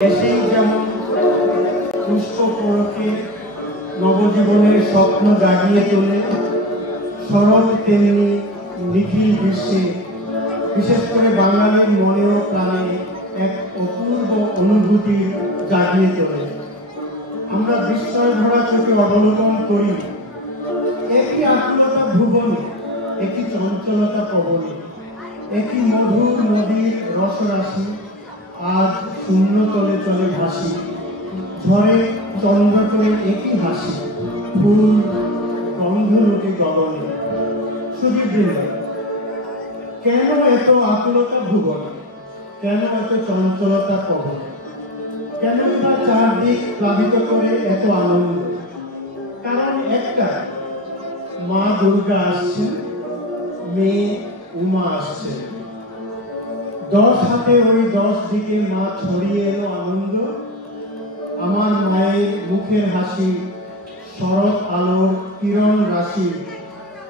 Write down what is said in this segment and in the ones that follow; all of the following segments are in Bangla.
এসেই যেমন পুষ্পপরকে নবজীবনের স্বপ্ন জাগিয়ে তোলে, সরল তেমনি নিখিল বিশ্বে, বিশেষ করে বাঙালির মনে ও প্রাণে এক অপূর্ব অনুভূতি জাগিয়ে তোলে। আমরা বিস্ময় ভরা চোখে অবলোকন করি একটি আকুলতা ভুবনে, একটি চঞ্চলতা পবনে, একটি মধুর নদীর রসরাশি আজ শূন্য তলে চলে ভাসি, ঝড়ে চন্দ্র করে একই হাসি, ফুল গন্ধ লোকে গগনে। সুবিধে কেন এত আকুলতা ভুবনে, কেন এত চঞ্চলতা পবনে, কেন তা চারদিক প্লাবিত করে এত আনন্দ? কারণ একটা, মা দুর্গা আসছেন, মেয়ে উমা আসছে। 10 হাতে ওই 10 দিকে মা ছড়িয়ে এলো আনন্দ। আমার মায়ের মুখের হাসি, শরৎ আলোর কিরণ রাশি,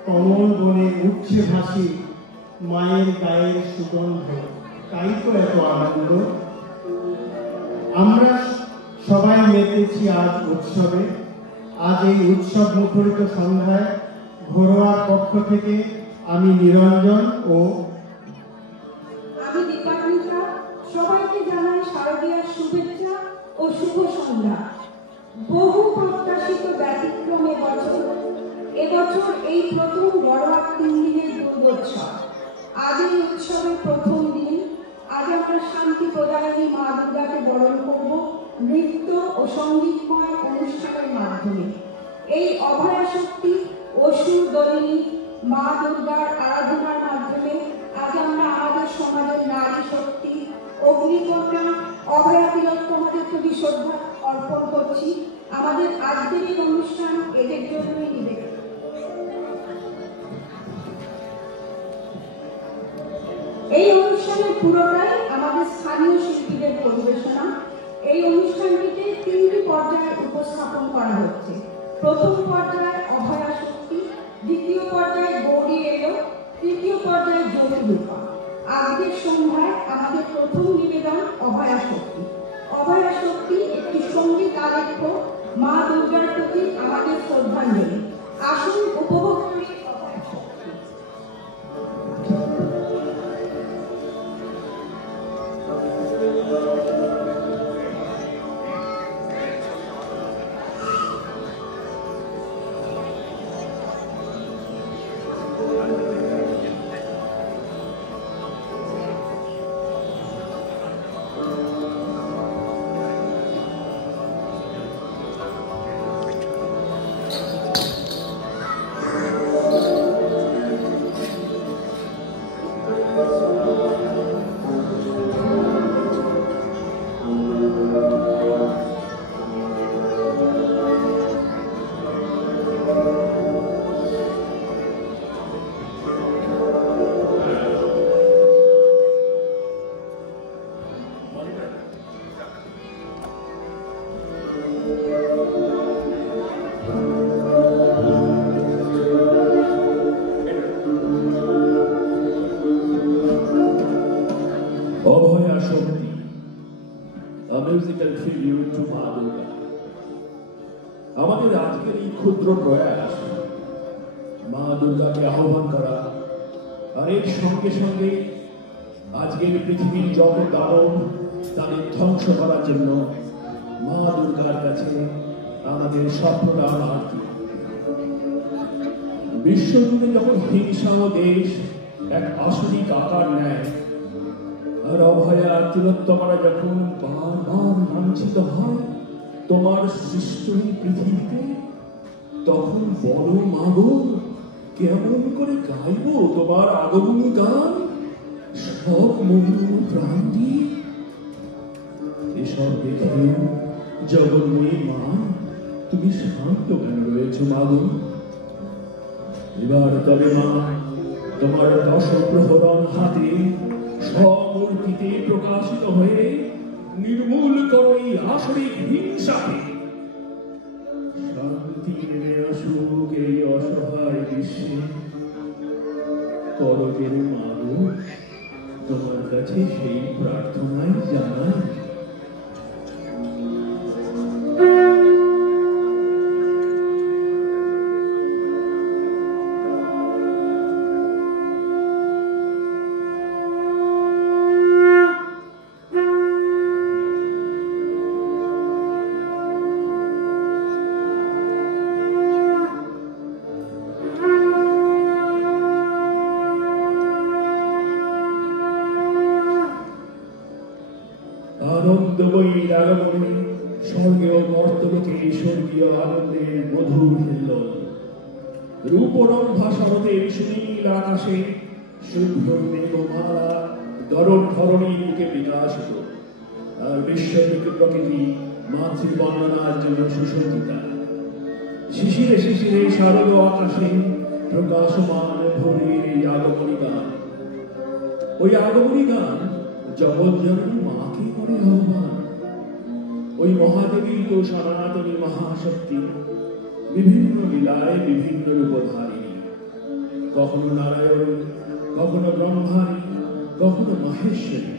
কমল বনে উঠছে ভাসি, মায়ের গায়ের সুগন্ধ, তাই তো এত আনন্দ। আমরা সবাই মেতেছি আজ উৎসবে। আজ এই উৎসব মুখরিত সন্ধ্যায় ঘরোয়ার পক্ষ থেকে আমি নিরঞ্জন ও সবাইকে জানাই শারদীয়ার শুভেচ্ছা ও শুভ সন্ধ্যা। বহু প্রত্যাশিত ব্যতিক্রম এবছর এই প্রথম বড়হাট 3 দিনের দুর্গোৎসব। আজ এই উৎসবের প্রথম দিন। আজ আমরা শান্তি প্রদায়িনী মা দুর্গাকে বরণ করব নৃত্য ও সঙ্গীতময় অনুষ্ঠানের মাধ্যমে। এই অভয়া শক্তি অসুর দলিনী মা দুর্গার আরাধনার মাধ্যমে আজ আমরা আমাদের সমাজের নারী শক্তি, অগ্নিকন্যা, অভয়া তিলোত্তমাদের প্রতি শ্রদ্ধা অর্পণ করছি। আমাদের আজকের এই অনুষ্ঠান এদের জন্যই নিবেদিত। এই অনুষ্ঠানের পুরোটাই আমাদের স্থানীয় শিল্পীদের পরিবেশনা। এই অনুষ্ঠানটিতে 3টি পর্যায়ে উপস্থাপন করা হচ্ছে। প্রথম পর্যায়ে অভয়া শক্তি, দ্বিতীয় পর্যায়ে গৌরী এলো, তৃতীয় পর্যায়ে জ্যোতিরূপা। আজকের সন্ধ্যায় আমাদের প্রথম নিবেদন অভয়া শক্তি। অভয়া শক্তি একটি সঙ্গীত আলেখ্য মা দুর্গার প্রতি আমাদের শ্রদ্ধাঞ্জলি। আসুন উপভোগ করি অভয়া শক্তি। আমাদের আজকের এই ক্ষুদ্র প্রয়াস মা দুর্গাকে আহ্বান করা, আর এর সঙ্গে সঙ্গে আজকের পৃথিবীর যত দানব তাদের ধ্বংস করার জন্য মা দুর্গার কাছে আমাদের সফলতা আরতি। বিশ্বজুড়ে যখন হিংসা ও দেশ এক আসরিক আকার নেয়, আর অভয়া তিলোত্তমারা যখন বারবার লাঞ্ছিত হয় তোমার সৃষ্ট পৃথিবীতে, তখন বড় মাগো কেমন করে গাইব তোমার আগমনী গান, সব মন প্রাণ দিয়ে। এসব দেখে জগন্ময়ী মা তুমি শান্ত কেন রয়েছ মাগো? এবার তবে মা তোমার 10 প্রহরণ হাতে স্বমূর্তিতে প্রকাশিত হয়ে নির্মূল করো এই আসরিক হিংসাকে। শান্তি নেমে আসুক এই অসহায় বিশ্বে। করকের মাগো তোমার কাছে সেই প্রার্থনাই জানাই। প্রলয়ীর আগমনে স্বর্গে ও মর্তলোকে স্বর্গীয় আনন্দের মধুর হিল্লোল। রূপরম্ভা শরতের সুনীল আকাশে শুভ্র মেঘমালা দরণ ধরণী বুকে বিকাশিত, আর বিশ্ববিক প্রকৃতি মাতৃবন্দনার জন্য সুসজ্জিতা। শিশিরে শিশিরে শারদ আকাশে প্রকাশমান ভোরের এই আগমনী গান। ওই আগমনী গান জগৎজননী মাকে করে আহ্বান। ওই মহাদেবী তো সনাতনী মহাশক্তি, বিভিন্ন লীলায় বিভিন্ন রূপধারিণী, কখনো নারায়ণ, কখনো ব্রহ্মাণী, কখনো মহেশ্বরী,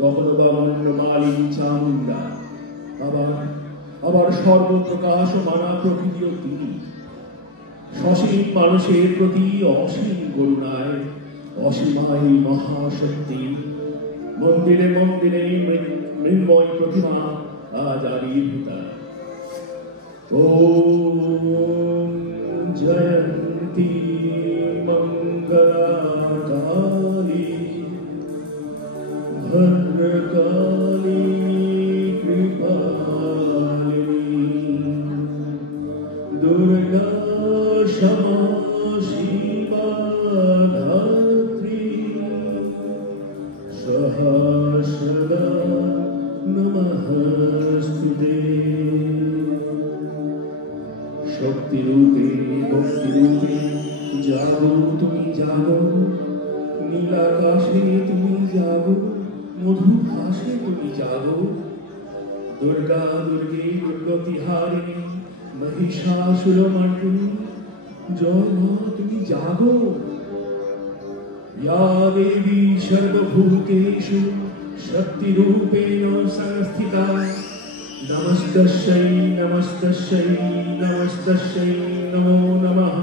কখনো বামন্ডমালিনী চামুণ্ডা, আবার সর্বপ্রকাশ মানা প্রকৃতিও তিনি। সসীম মানুষের প্রতি অসীম করুণায় অসীমাই মহাশক্তি। মন্দিরে মন্দিরে মৃন্ময় প্রতিমা আজ আবির্ভূতা। ওম জয়ন্তী মঙ্গলাকালী ভদ্রকালী কৃপালিনী দুর্গা क्षमा शिवा धात्री सहस्रदा नमस्ते। शक्ति रूपे भक्ति रूपे जागो तुमी जागो, नीलाकाशे तुमी जागो, मधुर भाषे तुमी जागो। दुर्गा दुर्गे दुर्गतिहारिणी महिषासुरमर्दिनी जय मां तुमी जागो। या देवी सर्वभूतेषु शक्तिरूपेण संस्थिता नमस्तस्यै नमस्तस्यै नमस्तस्यै नमो नमः।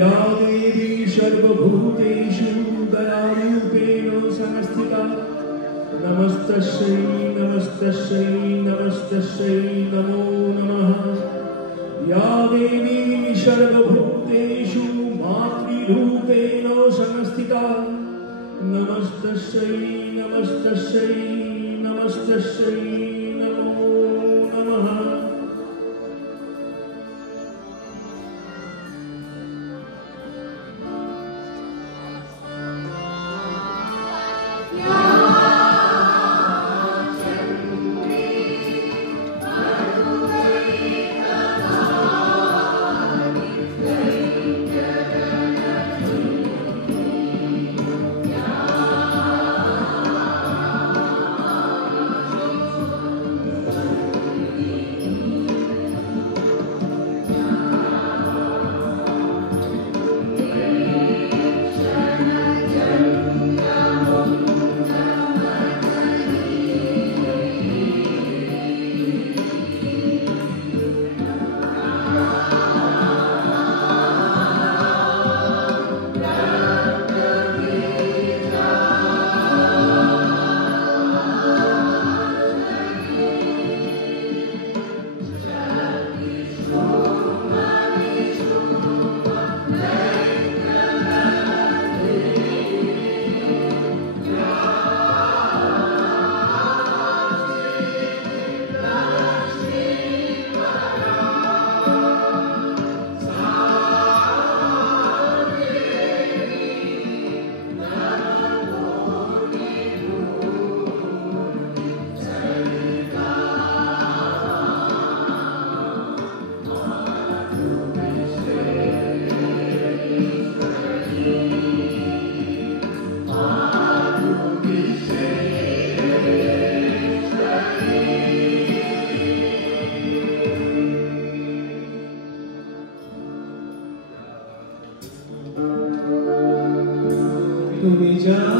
या देवी सर्वभूतेषु दयारूपेण संस्थिता नमस्तस्यै नमस्तस्यै नमस्तस्यै नमो नमः। या देवी सर्वभूतेषु मातृरूपेण संस्थिता नमस्तस्यै नमस्तस्यै नमस्तस्यै नमो नमः। তুমি যাও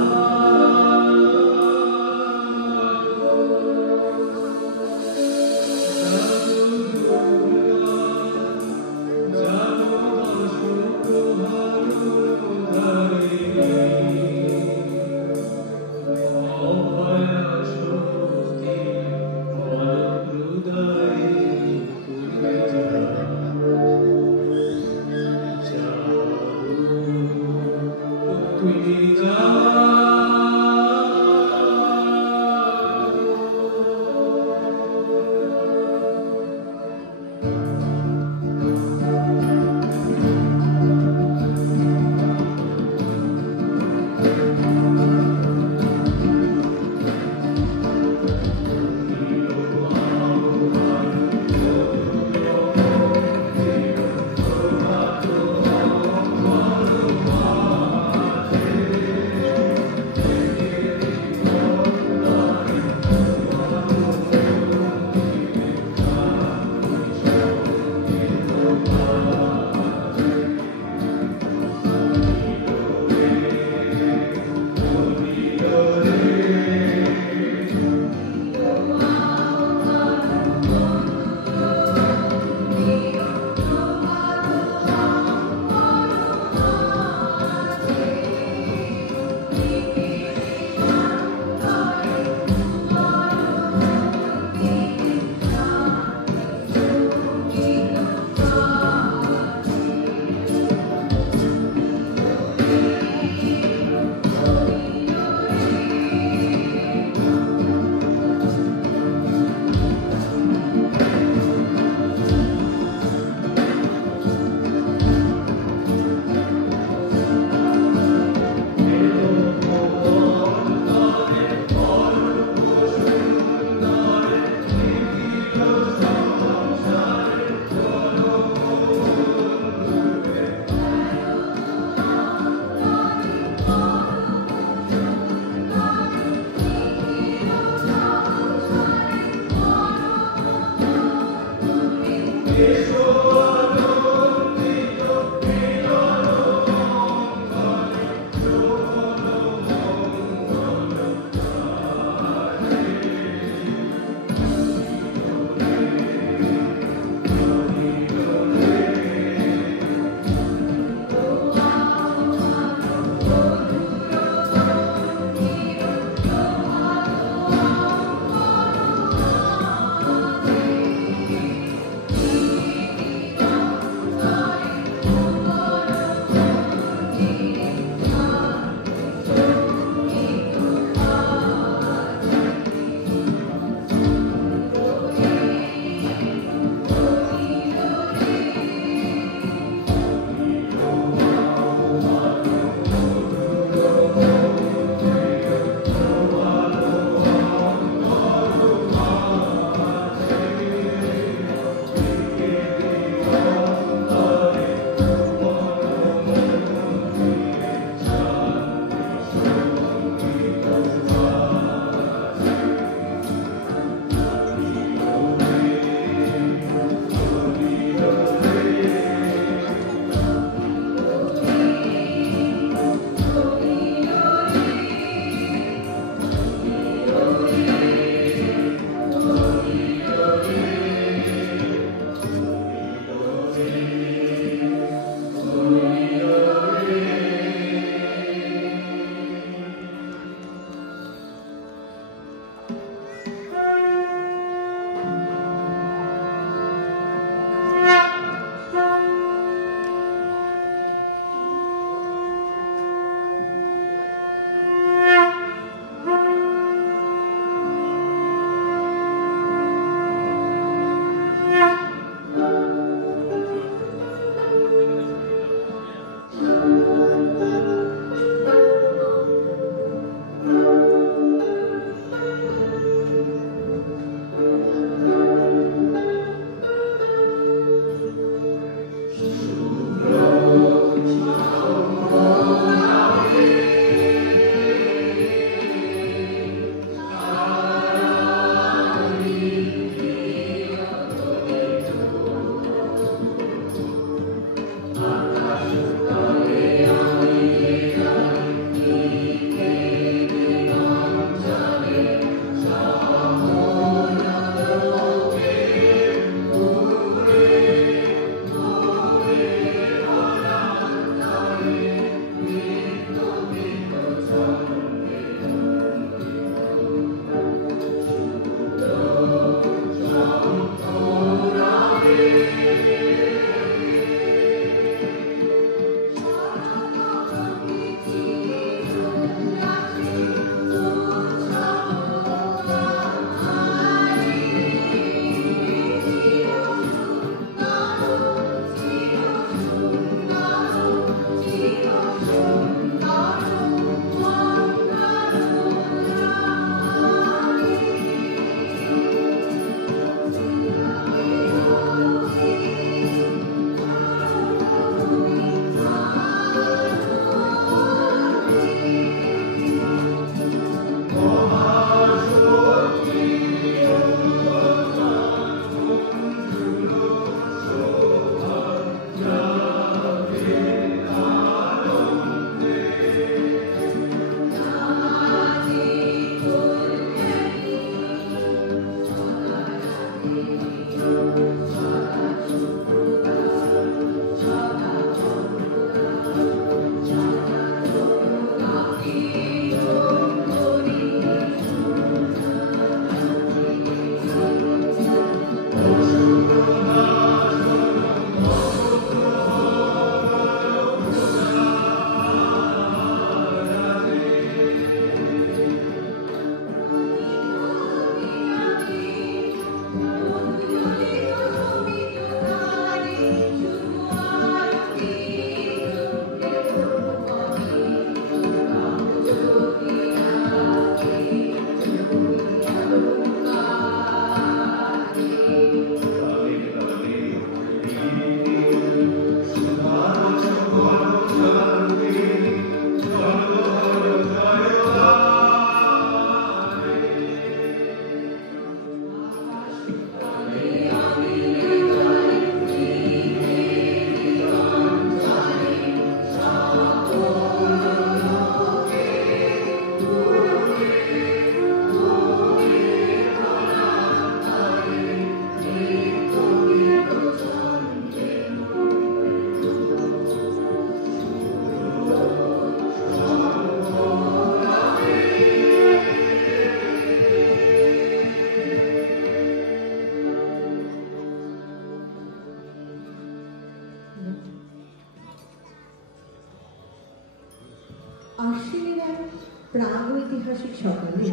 প্রাগৈতিহাসিক সকালে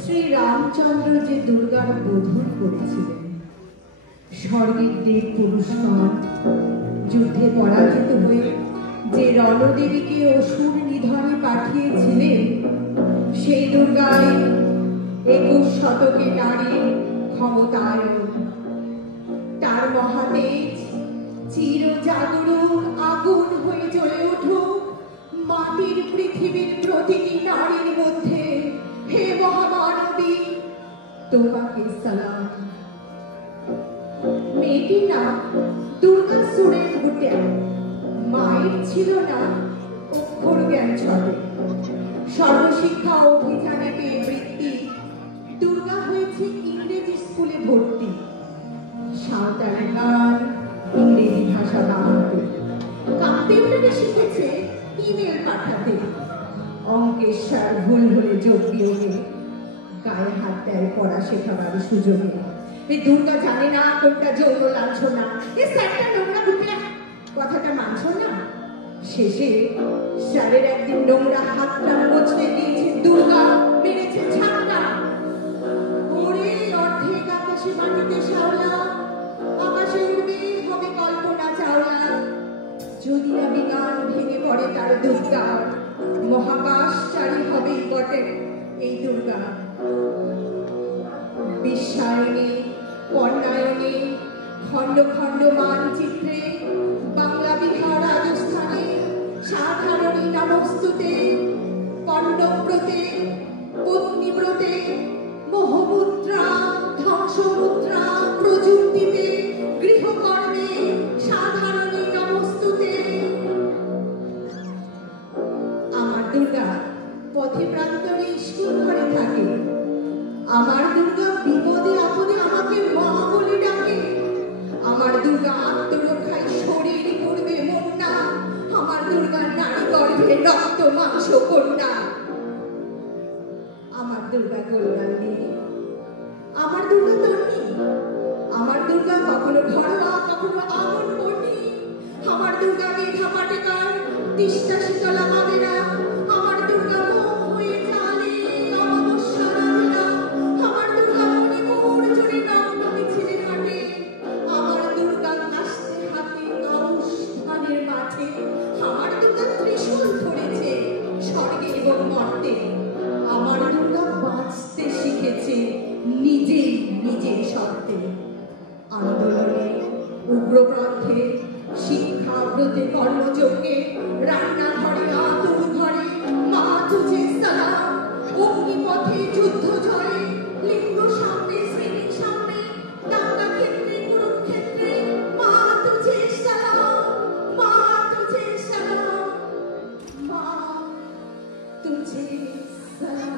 শ্রী রামচন্দ্র যে দুর্গার বোধন করেছিলেন, স্বর্গের দেব পুরুষগণ যুদ্ধে পরাজিত হয়ে যে রণদেবীকে অসুর নিধনে পাঠিয়েছিলেন, সেই দুর্গায় 21 শতকে নারীর ক্ষমতায়ন, তার মহাতেজ চির জাগরুক আগুন হয়ে জ্বলে উঠুক মাটির পৃথিবীর প্রতিটি নারীর মধ্যে। হে মহামানবী, তোমাকে সালাম। মেয়েটির নাম দুর্গা সুরেন ভুটিয়া। মায়ের ছিল না অক্ষর জ্ঞান ছড়ে। সর্বশিক্ষা অভিযানে পেয়ে বৃত্তি, দুর্গা হয়েছে ইংরেজি স্কুলে ভর্তি। সাঁওতালি গান, ইংরেজি ভাষা বানাতে, কম্পিউটারে শিখেছে ইমেল পাঠাতে। অঙ্কের স্যার ভুল হলে যোগ বিয়োগে গায়ে হাত দেয় পড়া শেখাবার সুযোগে। এই দুর্গা জানে না কোনটা যৌন লাঞ্ছনা। এ স্যারটা নোংরা ভুটিয়া, কথাটা মানছ না? শেষে স্যারের একদিন নোংরা হাতটা মুছতে দিয়েছে দুর্গা, মেরেছে ঝাঁটা। ওরে অর্ধেক আকাশে মাটিতে শাওলা, আকাশে উড়বে হবে কল্পনা চাওলা। যদি না বিজ্ঞান ভেঙে পড়ে তার দুর্গা, মহাকাশচারী হবেই বটে এই দুর্গা। বিশ্বায়নে, কর্ণায়নে, খণ্ড খণ্ড মানচিত্রে, বাংলা বিহার রাজস্থানে, সাধারণী নমস্তুতে, কণ্ডব্রতে, পত্নীব্রতে, মোহমুদ্রা, ধ্বংসমুদ্রা, প্রযুক্তিতে, গৃহকর্মে, সাধারণী নমস্তুতে। আমার দুর্গা পথে প্রান্তরে স্কুল ঘরে থাকে। আমার দুর্গা বিপদে আপদে আমাকে মা বলে ডাকে। আমার দুর্গা আত্মরক্ষায় শরীর করবে মন্না। আমার দুর্গা নারী গর্ভে রক্ত মাংস কন্যা। আমার দুর্গা কল্যাণী, আমার দুর্গা তরুণী। আমার দুর্গা কখনো ঘরোয়া, কখনো আগুন পড়ি। আমার দুর্গা মেধা পাটেকার, তিস্তা শীতলা মাদেরা। আমার দুর্গা মোহ হয়ে জানে অমাবস্যা রাতেরা। আমার দুর্গা মণিপুর জুড়ে নগ্ন মিছিলে হাঁটে। আমার দুর্গা কাস্তে হাতে দশ ধানের মাঠে। আমার দুর্গা ত্রিশূল ধরেছে স্বর্গে এবং মর্তে। আমার দুর্গা বাঁচতে শিখেছে নিজেই নিজের শর্তে। আন্দোলনে, উগ্রপন্থে, শিক্ষা ব্রতে, কর্মযজ্ঞে, রান্নাঘরে, আতুর ঘরে, মা তুঝে সালাম। অগ্নিপথে, যুদ্ধ ঝড়ে, লিঙ্গ সামনে, শ্রেণীর সামনে, দাঙ্গা ক্ষেত্রে, কুরুক্ষেত্রে, মা তুঝে সালাম, মা তুঝে সালাম, মা তুঝে সালাম।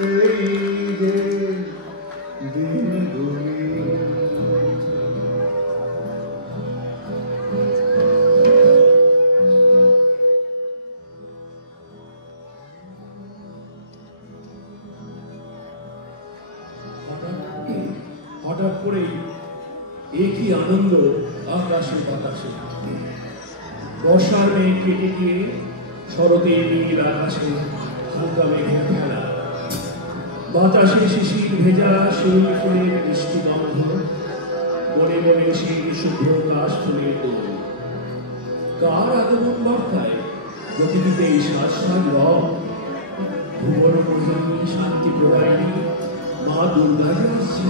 এই যে দিনগুলি হঠাৎ করেই একই আনন্দ আকাশে বাতাসে। বর্ষার মেঘ কেটে গিয়ে শরতের নীল আকাশে হালকা মেঘের খেলা, বাতাসে শিশির ভেজা শিউলি ফুলের মিষ্টি গন্ধ, মনে মনে সেই শুভ্র কাশ ফুলের দোল। কার আগমন বার্তায় প্রকৃতিতে এই শ্বাস রং, ভুবন মোহিনী শান্তি প্রদায়িনী মা দুর্গাকে আসছে।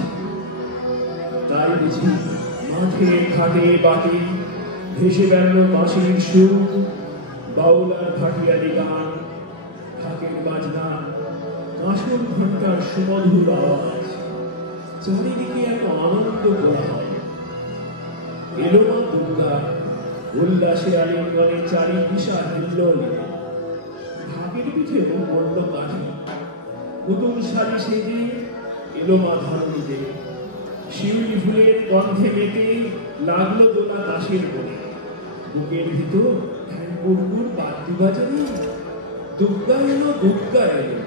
তাই বুঝি মাঠে ঘাটে বাটে ভেসে বেড়াল বাঁশির সুর, বাউলার ভাটিয়ালি গান, ঢাকের বাজনা, কাঁসর ঘণ্টার সুমধুর আওয়াজ। চারিদিকে এক আনন্দ কোলাহল। এলো মা দুর্গা, উল্লাসে আলিঙ্গনে চারি দিশা হিল্লোল। ঢাকের পিঠেও বলল কাঠি, নতুন শাড়ি সেজে এলো মা ধরণীতে। শিউলি ফুলের গন্ধে মেতে লাগলো দোলা দাসের কোণে। বুকের ভিতর কুরকুর বাদ্যি বাজারে, দুর্গা এলো দুর্গা এলো।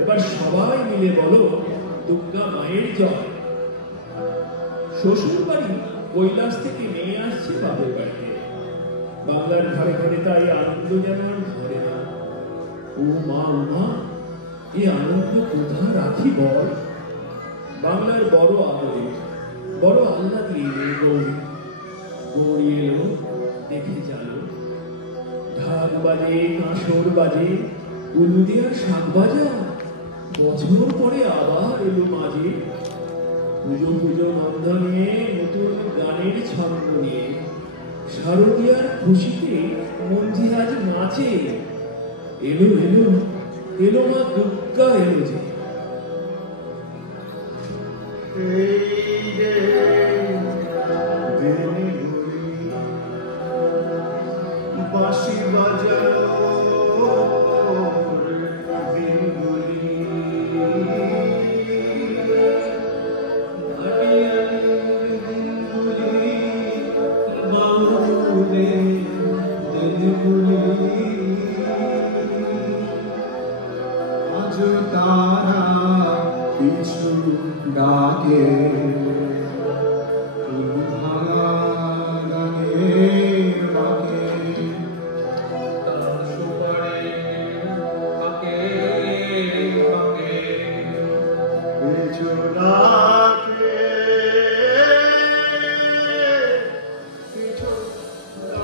এবার সবাই মিলে বলো দুর্গা মায়ের জয়। শ্বশুর বাড়ি কৈলাস থেকে নিয়ে আসছে বাপের বাড়িতে। বাংলার ঘরে ঘরে তাই আনন্দ যেন আর ধরে না। ও মা এ আনন্দ কোথা রাখি বল? বাংলার বড় আদরে বড় আল্লাহ দিয়ে গৌরী গৌরী এলো দেখে জানো। ঢাক বাজে, কাঁসর বাজে, উলুদিয়ার শাক বাজা। বছর পরে আবার এলো মাঝে। পুজো পুজো নন্দ নিয়ে, নতুন গানের ছন্দ নিয়ে। শারদীয়ার খুশিতে মঞ্জি আজ নাচে। এলো এলো এলো মা দুর্গা এলো যে। এই যে দিনগুলি বাঁশি বাজালো দিনগুলি দিনগুলি বাউলে দিনগুলি আজ তারা পিছু ডাকে ভাঙা গানের বাঁকে তার সুপারে বাঁকে বাঁকে পিছু ডাকে পিছু ডাকে।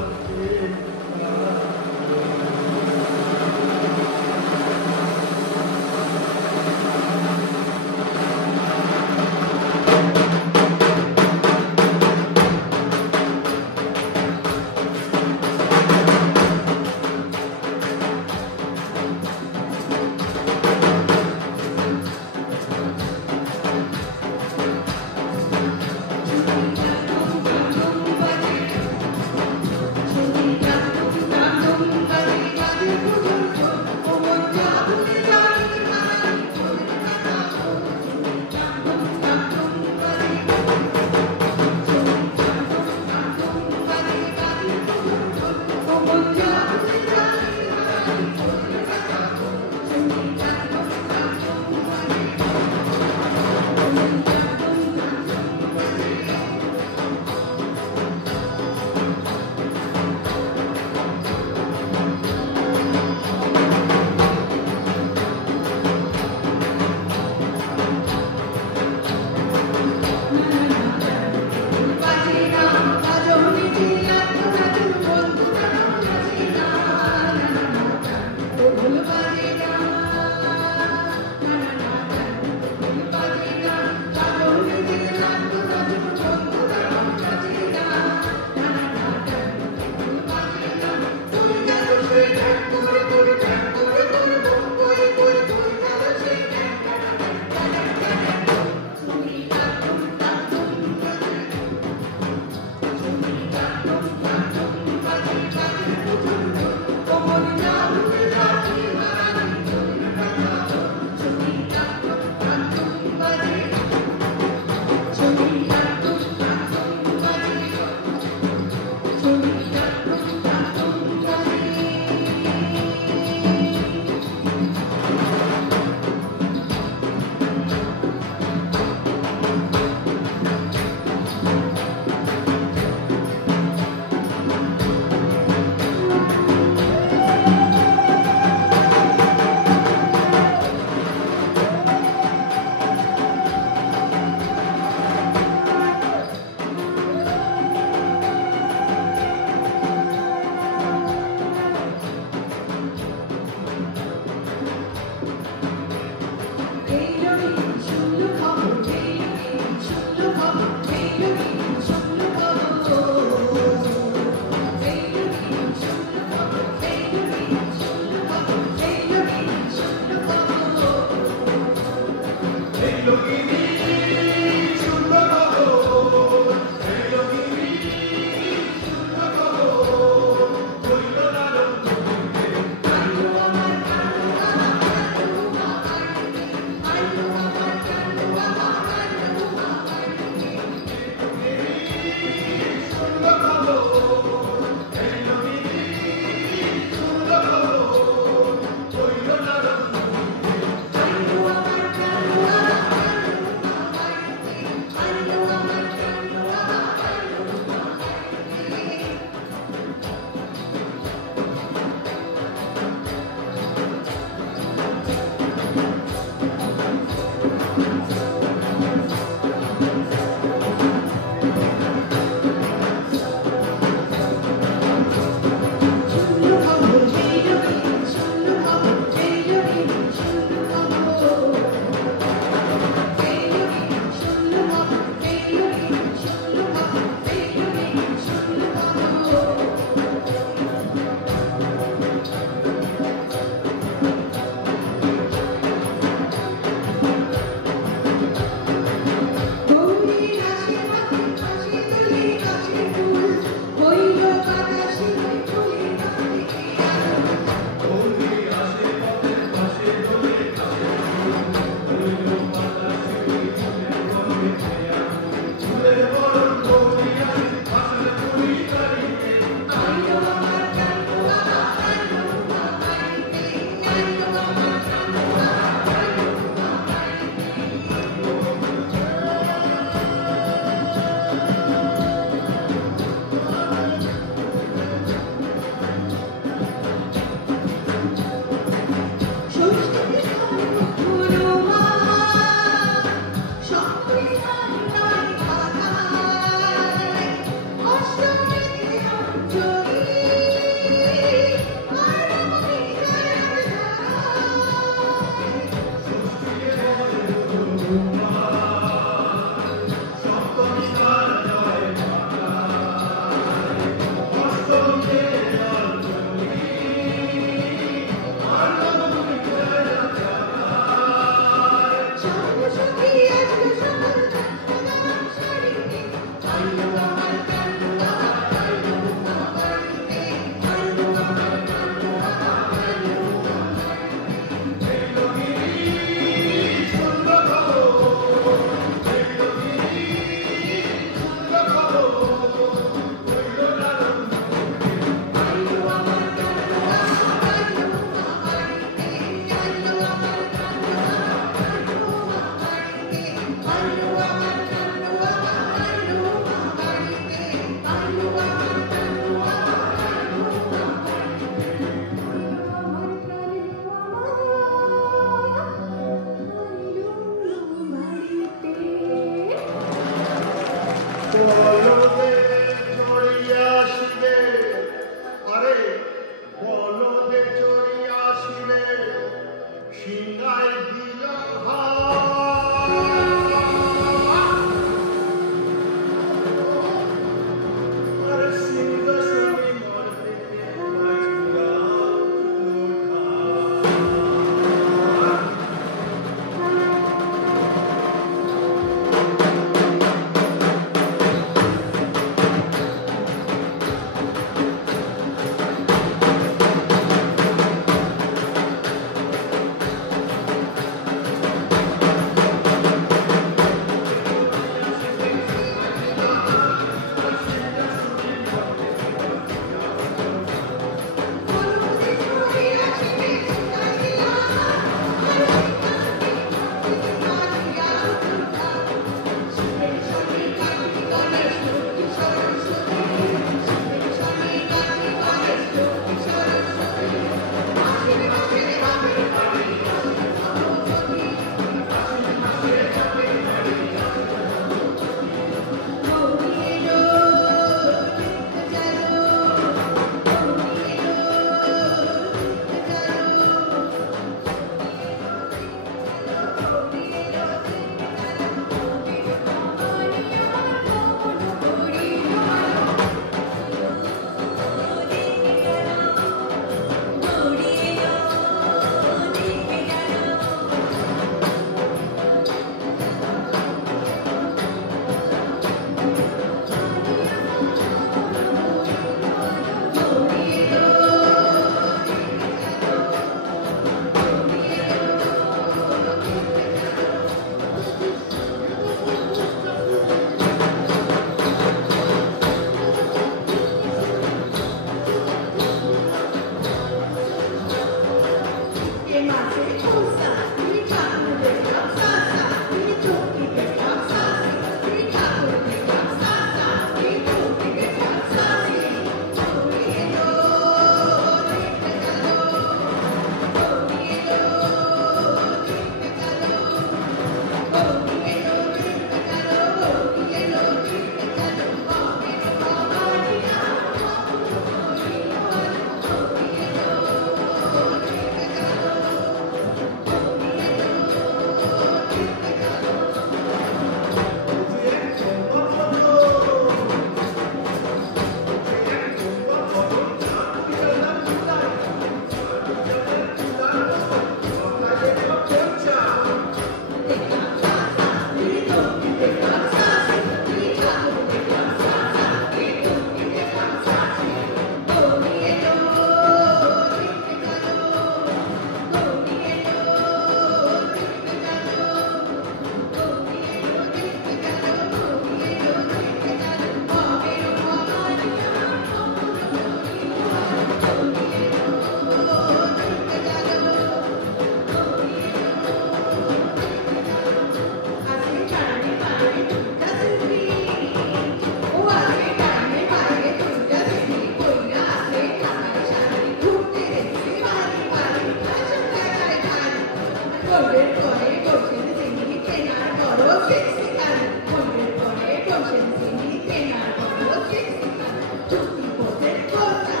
গোল্ডের পরে বসেন তিনি কেনার বড় সেক্সিকার গোল্ডের পরে বসেন তিনি কেনার বড় সেক্সিকার চুক্তি পথের খোঁজা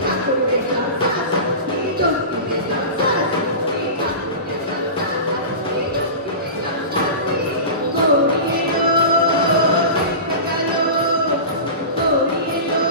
ঠাকুর দেখা শাস্তি চুক্তি দেখা শাস্তি ঠাকুর দেখা শাস্তি চুক্তি দেখা শাস্তি গৌরী এলো গেলো গৌরী এলো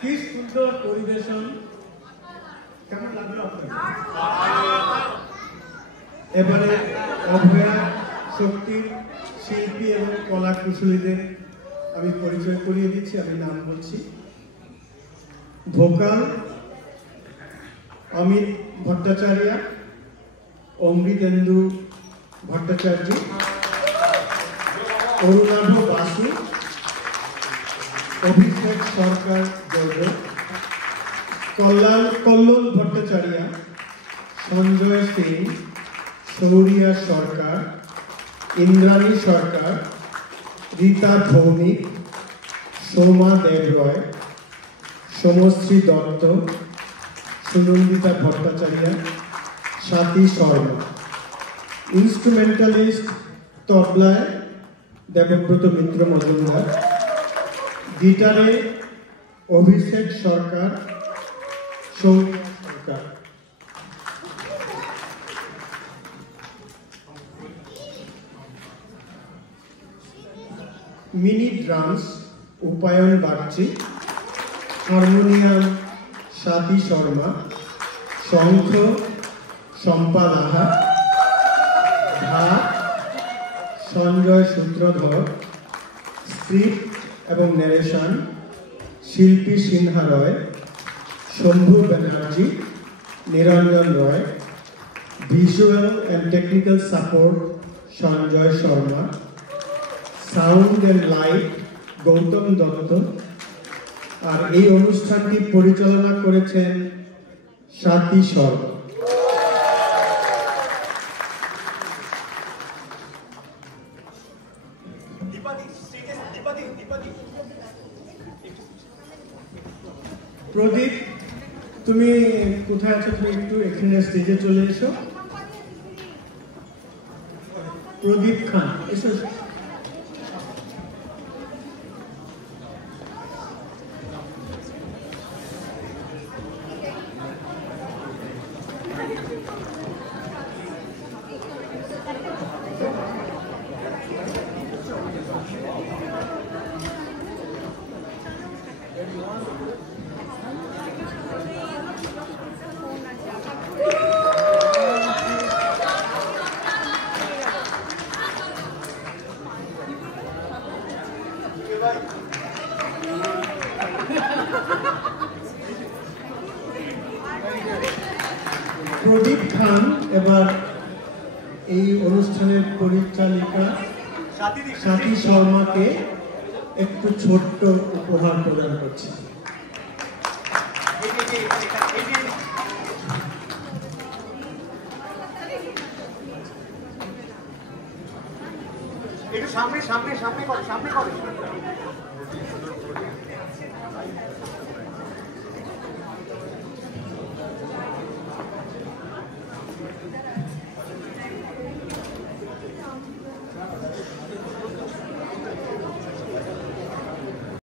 কি সুন্দর পরিবেশন, কেমন লাগলো আপনার? এবারে অভয়া শক্তির শিল্পী এবং কলা কুশলীদের আমি পরিচয় করিয়ে দিচ্ছি। আমি নাম বলছি। ভোকাল অমিত ভট্টাচার্য, অমৃতেন্দু ভট্টাচার্য, অরুণাভ বাসু, অভিষেক সরকার গৌর, কল্লোল ভট্টাচার্য, সঞ্জয় সিং, শৌরিয়া সরকার, ইন্দ্রাণী সরকার, রীতা ভৌমিক, সোমা দেবরয়, সোমশ্রী দত্ত, সুনন্দিতা ভট্টাচার্য, স্বাতী শর্মা। ইনস্ট্রুমেন্টালিস্ট তবলায় দেবব্রত মিত্র মজুমদার, গিটারে Abhishek Sarkar, Soumya Sarkar. Mini drums Upayan Bagchi, harmonium Swati Sharma, শঙ্খ শম্পা লাহা, ঢাক সঞ্জয় সূত্রধর, স্ক্রিপ্ট এবং narration Shilpi Sinha Roy, Shambhu Banerjee, Niranjan Roy, visual and technical support Sanjay Sharma, sound and light Goutam Dutta. আর এই অনুষ্ঠানটি পরিচালনা করেছেন স্বাতী শর্মা। প্রদীপ, তুমি কোথায় আছো? তুমি একটু এখানে স্টেজে চলে এসো। প্রদীপ খান, এসো। প্রদীপ খান এবার এই অনুষ্ঠানের পরিচালিকা স্বাতী শর্মাকে একটু ছোট্ট উপহার প্রদান করছে। একটু সামনে সামনে সামনে করে